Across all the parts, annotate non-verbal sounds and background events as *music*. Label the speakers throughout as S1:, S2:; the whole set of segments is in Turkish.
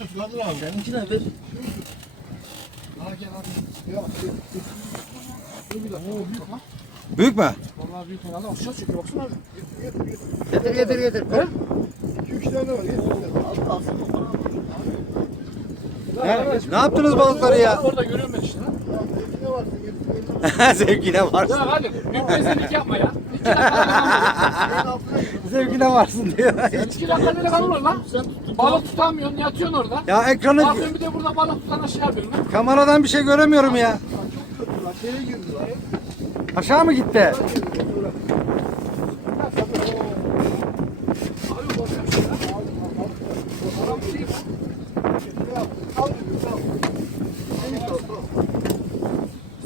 S1: tut Kadir abi.
S2: Benimkine ver.
S1: Ha gel abi. Ya dur. Dur bir dakika. Oo büyük lan.
S3: Büyük mü?
S1: Vallahi büyük herhalde aşağı çekiyor baksana abi. Getir getir.
S3: Getir?
S1: İki üç tane var.
S3: He, ne yaptınız balıkları ya?
S1: Orada görüyorum ben işte. Ne varsın getir.
S3: Zevkine *laughs* varsın.
S1: Ya hadi büyük benzinlik yapma ya. *laughs*
S3: Zevkine varsın diyor.
S1: İki dakika ne kalır lan? Balık tutamıyorsun yatıyorsun orada.
S3: Ya ekranı
S1: Bakın bir de burada balık tutan aşağı yapıyorsun lan.
S3: kameradan bir şey göremiyorum ya.
S1: Şeye girdi lan.
S3: Aşağı mı gitti?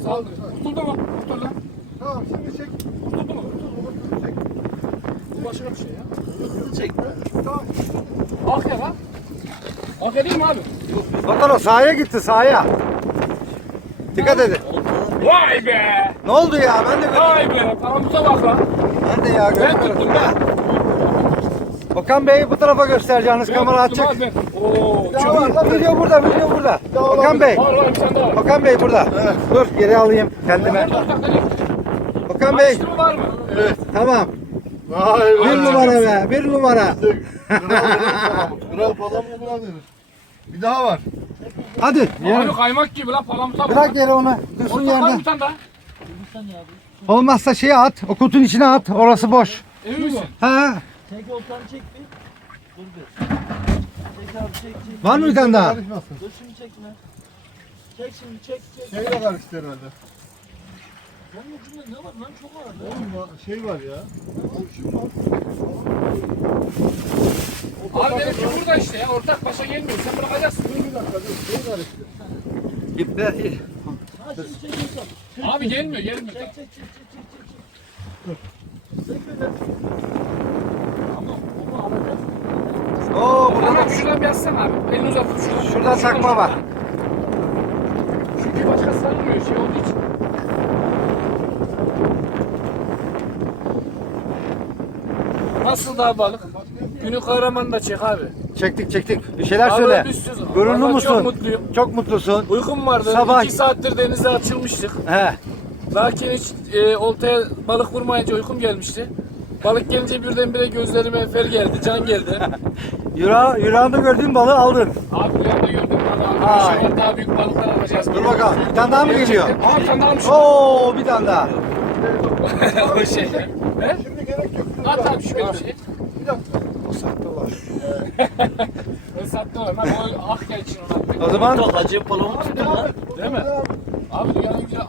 S1: Saldır. Kurtuldu mu? Kurtuldu.
S2: Tamam şimdi çek.
S1: Kurtuldu mu? Çek. Bu başka bir şey ya.
S2: Çek.
S1: Ak ya lan. Ak edeyim mi abi?
S3: Bakalım sahaya gitti sahaya. Dikkat edin.
S1: Vay be!
S3: Ne oldu ya? Ben de
S1: Vay be! Paramıza bak lan.
S3: ben de ya
S1: Ben
S3: göremiyorum.
S1: tuttum ben.
S3: Okan Bey bu tarafa göstereceğiniz kamera
S1: tuttum
S3: açık.
S1: ben. Oo,
S3: Video, video burada, video burada. Okan Bey,
S1: Var var.
S3: Okan Bey burada. Dur geri alayım kendime. Okan Bey,
S1: Açtı mı var mı? Evet.
S3: tamam.
S2: Vay
S3: Bir numara be, bir numara.
S2: Kral falan mı bulan denir. Bir daha var.
S3: Hadi.
S1: Abi kaymak gibi paramıza bak.
S3: Bırak yere onu. Dursun yerde.
S1: tane daha.
S3: Olmazsa şeye at, o kutunun içine at. Orası boş.
S1: Emin misin?
S3: Ha,
S4: Çek oltanı çek bir. Dur bir. Çek abi çek çek.
S3: var mı bir tane daha?
S2: Karışmasın.
S4: Dur şimdi çekme. Çek şimdi çek çek.
S2: Şeyle karıştı herhalde.
S4: Onun ucunda ne var lan çok ağır.
S2: Oğlum şey var ya.
S1: Abi benimki burada işte ya. Ortak başa gelmiyor. Sen bırakacaksın.
S2: Dur bir dakika dur. Şey
S4: şimdi çek oltan.
S1: Abi gelmiyor gelmiyor.
S4: Çek çek çek çek çek.
S3: Oo, burada
S1: Bana şuradan bir yazsana abi. Elini uzatıp şuradan.
S3: Şurada takma var.
S1: Çünkü başka sarılmıyor şey olduğu için. Nasıl daha balık? Günü kahraman da çek abi.
S3: Çektik çektik. Bir şeyler
S1: Abi
S3: söyle. Gururlu
S1: Vallahi
S3: musun?
S1: Çok mutluyum.
S3: Çok mutlusun.
S1: Uykum vardı.
S3: Sabah-
S1: İki saattir denize açılmıştık.
S3: He.
S1: Lakin hiç e, oltaya balık vurmayınca uykum gelmişti. Balık gelince birdenbire gözlerime fer geldi, can geldi. *laughs*
S3: Yura, yurağında gördüğün balığı aldın.
S1: Abi anda gördüm balığı.
S3: Ay.
S1: Akşam daha büyük balıklar alacağız.
S3: Dur bakalım. Bir tane daha mı geliyor?
S1: Aa bir tane daha almış.
S3: Oo, bir tane daha. *laughs*
S1: o şey.
S2: Şimdi gerek yok.
S1: At abi şöyle bir şey.
S2: Bir dakika. O saatte var. *laughs*
S1: o saatte var. Ben o ah Akya için ona.
S3: O zaman...
S4: Hacı Palamut. Değil mi? Abi
S1: dünyanın güzel